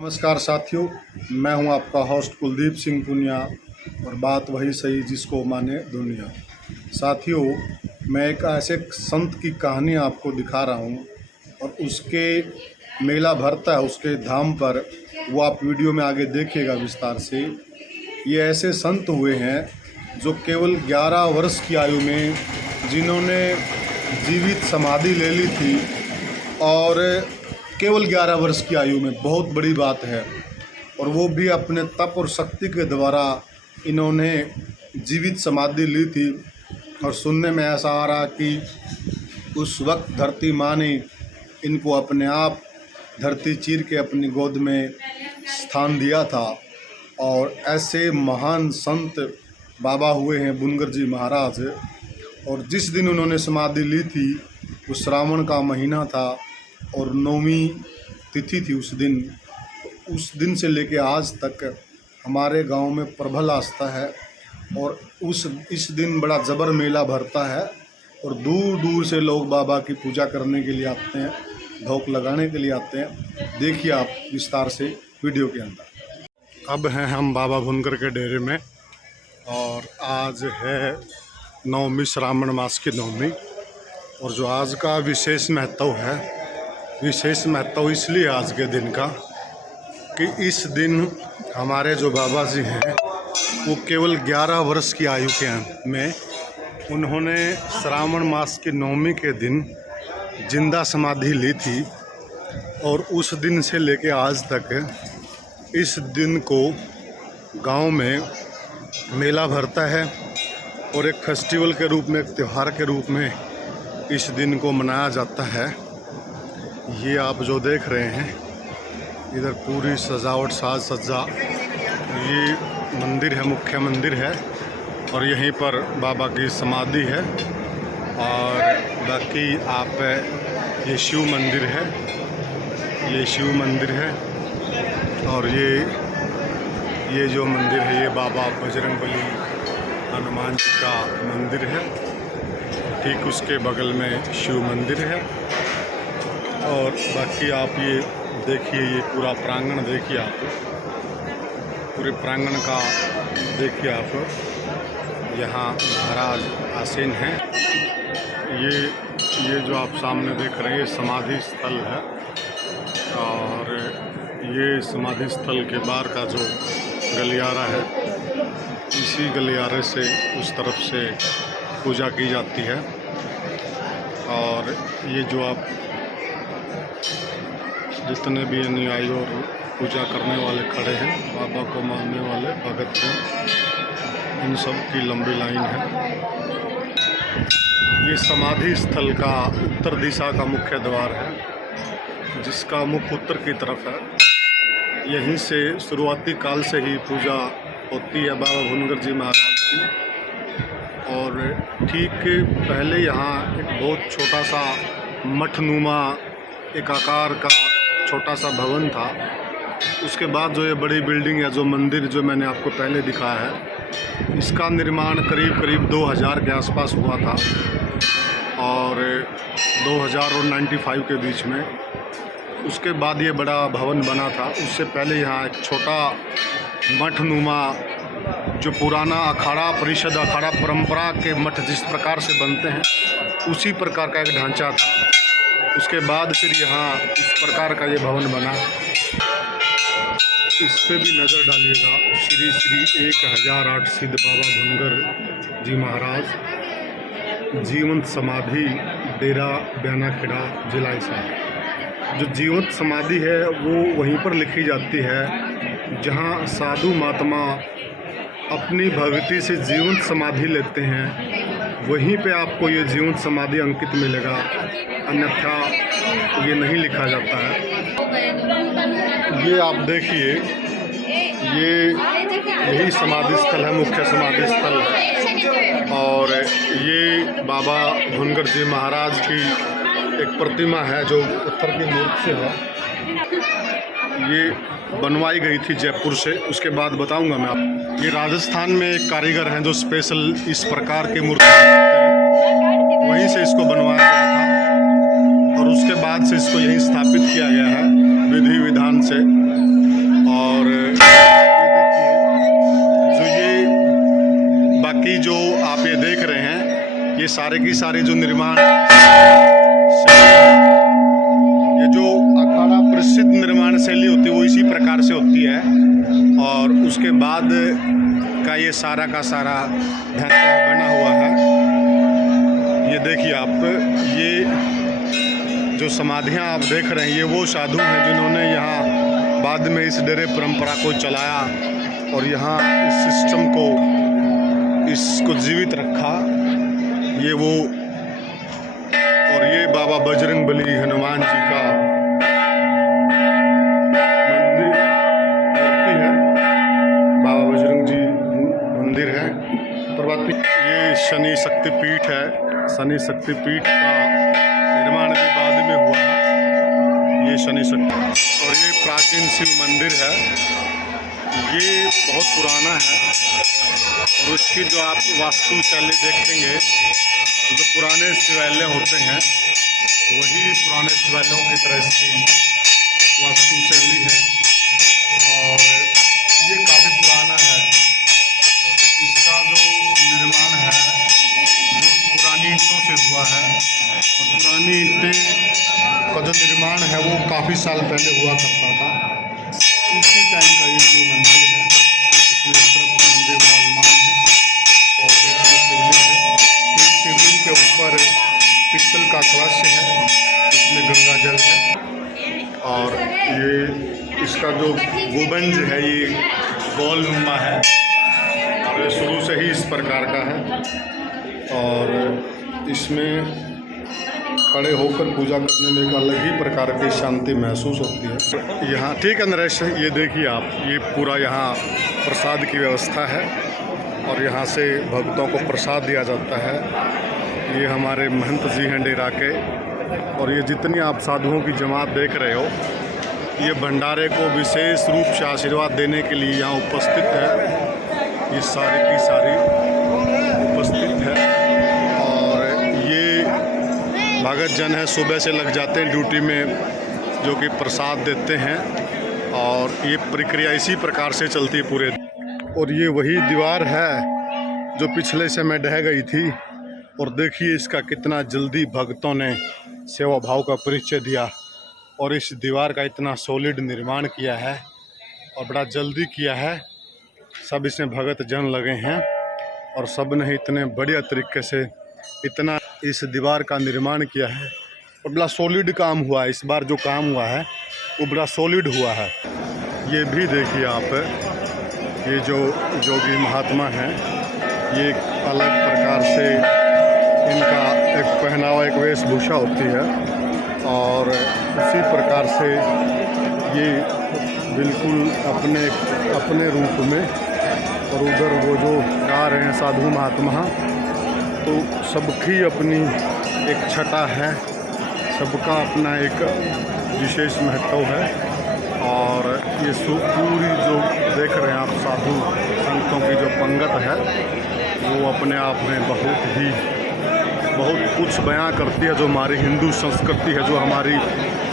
नमस्कार साथियों, मैं हूं आपका होस्ट कुलदीप सिंह पुनिया और बात वही सही जिसको माने दुनिया। साथियों, मैं एक ऐसे संत की कहानी आपको दिखा रहा हूं और उसके मेला भरता है उसके धाम पर, वो आप वीडियो में आगे देखिएगा विस्तार से। ये ऐसे संत हुए हैं जो केवल 11 वर्ष की आयु में जिन्होंने जीवित समाधि ले ली थी, और केवल 11 वर्ष की आयु में, बहुत बड़ी बात है। और वो भी अपने तप और शक्ति के द्वारा इन्होंने जीवित समाधि ली थी। और सुनने में ऐसा आ रहा कि उस वक्त धरती माँ ने इनको अपने आप धरती चीर के अपनी गोद में स्थान दिया था। और ऐसे महान संत बाबा हुए हैं बुनगर जी महाराज। और जिस दिन उन्होंने समाधि ली थी वो श्रावण का महीना था और 9वीं तिथि थी उस दिन से लेके आज तक हमारे गांव में प्रबल आस्था है। और इस दिन बड़ा जबर मेला भरता है और दूर दूर से लोग बाबा की पूजा करने के लिए आते हैं, धोख लगाने के लिए आते हैं। देखिए आप विस्तार से वीडियो के अंदर। अब हैं हम बाबा भुनकर के डेरे में और आज है 9वीं श्रावण मास की 9वीं। और जो आज का विशेष महत्व इसलिए आज के दिन का कि इस दिन हमारे जो बाबा जी हैं वो केवल 11 वर्ष की आयु के में उन्होंने श्रावण मास की 9वीं के दिन जिंदा समाधि ली थी। और उस दिन से लेके आज तक इस दिन को गांव में मेला भरता है और एक फेस्टिवल के रूप में, एक त्यौहार के रूप में इस दिन को मनाया जाता है। ये आप जो देख रहे हैं इधर पूरी सजावट, साज सज्जा, ये मंदिर है, मुख्य मंदिर है और यहीं पर बाबा की समाधि है। और बाकी आप ये शिव मंदिर है, और ये जो मंदिर है ये बाबा बजरंगबली हनुमान जी का मंदिर है। ठीक उसके बगल में शिव मंदिर है। और बाकी आप ये देखिए, ये पूरा प्रांगण देखिए, आप पूरे प्रांगण का देखिए। आप यहाँ महाराज आसीन हैं। ये जो आप सामने देख रहे हैं ये समाधि स्थल है। और ये समाधि स्थल के बाहर का जो गलियारा है, इसी गलियारे से उस तरफ से पूजा की जाती है। और ये जो आप जितने भी अनुयायी और पूजा करने वाले खड़े हैं, बाबा को मानने वाले भगत हैं, इन सब की लंबी लाइन है। ये समाधि स्थल का उत्तर दिशा का मुख्य द्वार है, जिसका मुख उत्तर की तरफ है। यहीं से शुरुआती काल से ही पूजा होती है बाबा भुनगर जी महाराज की। और ठीक पहले यहाँ एक बहुत छोटा सा मठनुमा एक आकार का छोटा सा भवन था। उसके बाद जो ये बड़ी बिल्डिंग है, जो मंदिर जो मैंने आपको पहले दिखाया है, इसका निर्माण करीब 2000 के आसपास हुआ था। और 2000 और 95 के बीच में उसके बाद ये बड़ा भवन बना था। उससे पहले यहाँ एक छोटा मठनुमा, जो पुराना अखाड़ा परिषद, अखाड़ा परंपरा के मठ जिस प्रकार से बनते हैं उसी प्रकार का एक ढांचा था। उसके बाद फिर यहाँ इस प्रकार का ये भवन बना। इस पे भी नज़र डालिएगा। श्री श्री 1008 सिद्ध बाबा भुनगर जी महाराज जीवंत समाधि, डेरा ब्यानाखेड़ा, जिला हिसार। जो जीवंत समाधि है वो वहीं पर लिखी जाती है जहाँ साधु महात्मा अपनी भक्ति से जीवंत समाधि लेते हैं। वहीं पे आपको ये जीवंत समाधि अंकित मिलेगा, अन्यथा ये नहीं लिखा जाता है। ये आप देखिए, यही समाधि स्थल है, मुख्य समाधि स्थल है। और ये बाबा भुनगर जी महाराज की एक प्रतिमा है जो पत्थर की मूर्ति से है। ये बनवाई गई थी जयपुर से, उसके बाद बताऊंगा मैं आपको। ये राजस्थान में एक कारीगर हैं जो स्पेशल इस प्रकार की मूर्ति वहीं से इसको बनवाया गया था और उसके बाद से इसको यहीं स्थापित किया गया है विधि विधान से। सारे की सारे जो निर्माण, ये जो अखाड़ा प्रसिद्ध निर्माण शैली होती है वो इसी प्रकार से होती है। और उसके बाद का ये सारा का सारा ढांचा बना हुआ है। ये देखिए आप, ये जो समाधियाँ आप देख रहे हैं ये वो साधु हैं जिन्होंने यहाँ बाद में इस डेरे परंपरा को चलाया और यहाँ इस सिस्टम को, इसको जीवित रखा। ये वो, और ये बाबा बजरंगबली हनुमान जी का मंदिर मूर्ति है, बाबा बजरंग जी मंदिर है। ये शनि शक्तिपीठ है। शनि शक्तिपीठ का निर्माण भी बाद में हुआ है, ये शनि शक्ति। और ये प्राचीन शिव मंदिर है, ये बहुत पुराना है। और उसकी जो आप वास्तु शैली देखेंगे, जो पुराने शिवालय होते हैं वही पुराने शिवालयों की तरह इसकी वास्तु शैली है। और ये काफ़ी पुराना है। इसका जो निर्माण है जो पुरानी ईंटों से हुआ है, और पुरानी ईंटें का जो निर्माण है वो काफ़ी साल पहले हुआ करता था। उसी टाइम का ये जो मंदिर है, इसमें एक तरफ मंदिर विराजमान है और शिवलिंग है। शिवलिंग के ऊपर पित्तल का कलश है, इसमें गंगा जल है। और ये इसका जो गुंबज है ये गोलनुमा है और ये शुरू से ही इस प्रकार का है। और इसमें खड़े होकर पूजा करने में एक अलग ही प्रकार की शांति महसूस होती है। यहाँ ठीक है नरेश, ये देखिए आप, ये पूरा यहाँ प्रसाद की व्यवस्था है और यहाँ से भक्तों को प्रसाद दिया जाता है। ये हमारे महंत जी हैं डेरा के, और ये जितनी आप साधुओं की जमात देख रहे हो, ये भंडारे को विशेष रूप से आशीर्वाद देने के लिए यहाँ उपस्थित है। ये सारी की सारी उपस्थित है। और ये भगत जन है, सुबह से लग जाते हैं ड्यूटी में, जो कि प्रसाद देते हैं। और ये प्रक्रिया इसी प्रकार से चलती है पूरे। और ये वही दीवार है जो पिछले समय ढह गई थी, और देखिए इसका कितना जल्दी भक्तों ने सेवा भाव का परिचय दिया और इस दीवार का इतना सॉलिड निर्माण किया है और बड़ा जल्दी किया है। सब इसमें भगत जन लगे हैं और सब ने इतने बढ़िया तरीके से इतना इस दीवार का निर्माण किया है और बड़ा सॉलिड काम हुआ है। इस बार जो काम हुआ है वो बड़ा सॉलिड हुआ है। ये भी देखिए आप, ये जो योगी महात्मा हैं, ये एक अलग प्रकार से इनका एक पहनावा, एक वेशभूषा होती है और उसी प्रकार से ये बिल्कुल अपने रूप में। और उधर वो जो गा रहे हैं साधु महात्मा, तो सबकी अपनी एक छटा है, सबका अपना एक विशेष महत्व है। और ये पूरी जो देख रहे हैं आप साधु संतों की जो पंगत है, वो अपने आप में बहुत कुछ बयां करती है। जो हमारी हिंदू संस्कृति है, जो हमारी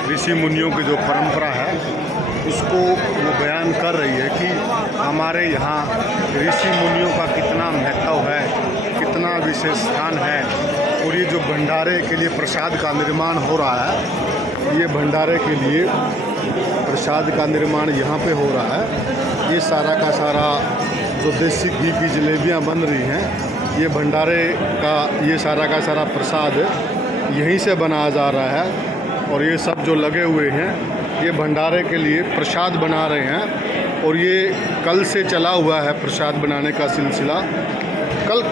ऋषि मुनियों की जो परंपरा है, उसको वो बयान कर रही है कि हमारे यहाँ ऋषि मुनियों का कितना महत्व है, कितना विशेष स्थान है। और ये जो भंडारे के लिए प्रसाद का निर्माण हो रहा है, ये भंडारे के लिए प्रसाद का निर्माण यहाँ पे हो रहा है। ये सारा का सारा जो देसी घी की जलेबियाँ बन रही हैं, ये भंडारे का ये सारा का सारा प्रसाद यहीं से बनाया जा रहा है। और ये सब जो लगे हुए हैं, ये भंडारे के लिए प्रसाद बना रहे हैं। और ये कल से चला हुआ है प्रसाद बनाने का सिलसिला। कल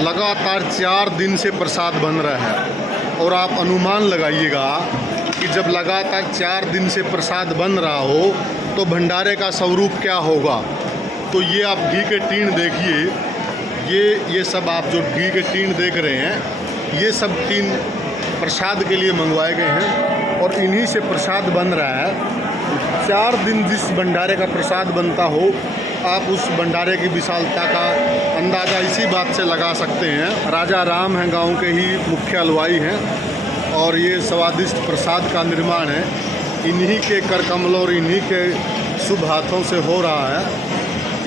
लगातार 4 दिन से प्रसाद बन रहा है। और आप अनुमान लगाइएगा कि जब लगातार 4 दिन से प्रसाद बन रहा हो तो भंडारे का स्वरूप क्या होगा। तो ये आप घी के टीन देखिए, ये सब आप जो घी के टीन देख रहे हैं, ये सब टीन प्रसाद के लिए मंगवाए गए हैं और इन्हीं से प्रसाद बन रहा है। 4 दिन जिस भंडारे का प्रसाद बनता हो, आप उस भंडारे की विशालता का अंदाज़ा इसी बात से लगा सकते हैं। राजा राम हैं, गांव के ही मुख्य हलवाई हैं और ये स्वादिष्ट प्रसाद का निर्माण है इन्हीं के कर कमलों और इन्हीं के शुभ हाथों से हो रहा है।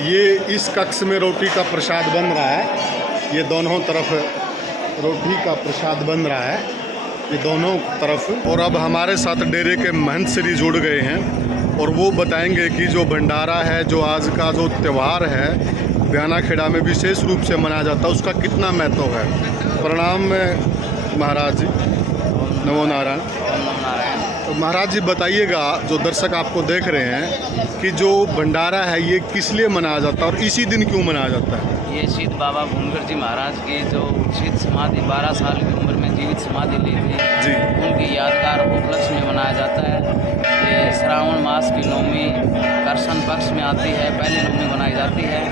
ये इस कक्ष में रोटी का प्रसाद बन रहा है। ये दोनों तरफ रोटी का प्रसाद बन रहा है ये दोनों तरफ। और अब हमारे साथ डेरे के महंत श्री जुड़ गए हैं और वो बताएंगे कि जो भंडारा है, जो आज का जो त्यौहार है ब्याना खेड़ा में विशेष रूप से मनाया जाता है, उसका कितना महत्व है। प्रणाम महाराज जी। नमो नारायण। तो महाराज जी बताइएगा, जो दर्शक आपको देख रहे हैं, कि जो भंडारा है ये किस लिए मनाया जाता है और इसी दिन क्यों मनाया जाता है। ये शहीद बाबा भूमगढ़ जी महाराज की जो शहीद समाधि 12 साल की उम्र में जीवित समाधि ली थी जी, उनकी यादगार उपलक्ष्य में मनाया जाता है। ये श्रावण मास की नौमी कर्षण पक्ष में आती है, पहली नौमी मनाई जाती है,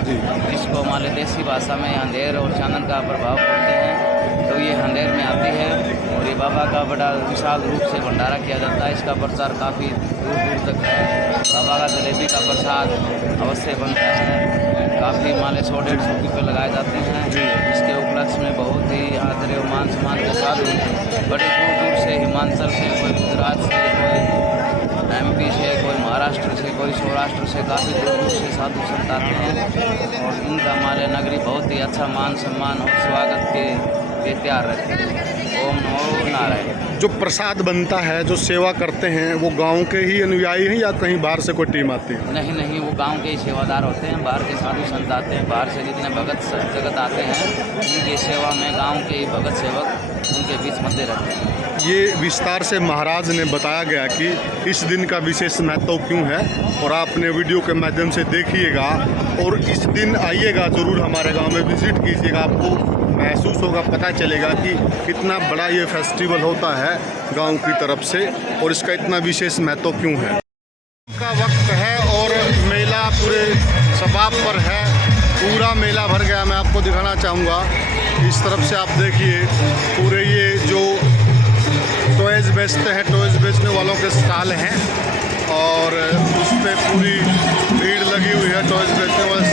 जिसको हमारे देसी भाषा में अंधेर और चांदन का प्रभाव बोलते हैं। तो ये अंधेर में आती है और ये बाबा का बड़ा विशाल रूप से भंडारा किया जाता है। इसका प्रचार काफ़ी दूर दूर तक है। बाबा का जलेबी का प्रसाद अवश्य बनता है। काफ़ी माले 100-150 रुपये लगाए जाते हैं। इसके उपलक्ष्य में बहुत ही आदर और मान सम्मान के साथ बड़े दूर दूर से, हिमाचल से, कोई गुजरात से, कोई MP से, कोई महाराष्ट्र से, कोई सौराष्ट्र से, काफ़ी दूर दूर से साधु संत आते हैं और इनका हमारे नगरी बहुत ही अच्छा मान सम्मान और स्वागत के तैयार रहते हैं। ओम नमो नारायण। जो प्रसाद बनता है, जो सेवा करते हैं, वो गांव के ही अनुयायी हैं या कहीं बाहर से कोई टीम आती है। नहीं, वो गांव के ही सेवादार होते हैं। बाहर के साधु संत आते हैं, बाहर से जितने भगत जगत आते हैं उनकी सेवा में गांव के ही भगत सेवक उनके बीच मध्य रहते हैं। ये विस्तार से महाराज ने बताया गया कि इस दिन का विशेष महत्व क्यों है और आपने वीडियो के माध्यम से देखिएगा और इस दिन आइएगा ज़रूर, हमारे गांव में विजिट कीजिएगा। आपको महसूस होगा, पता चलेगा कि कितना बड़ा ये फेस्टिवल होता है गांव की तरफ से और इसका इतना विशेष महत्व क्यों है। का वक्त है और मेला पूरे शबाब पर है, पूरा मेला भर गया। मैं आपको दिखाना चाहूँगा, इस तरफ से आप देखिए पूरे ये जो टॉयज़ बेचते हैं, टॉयज़ बेचने वालों के स्टॉल हैं और उस पर पूरी भीड़ लगी हुई है। टॉयज़ बेचने वाले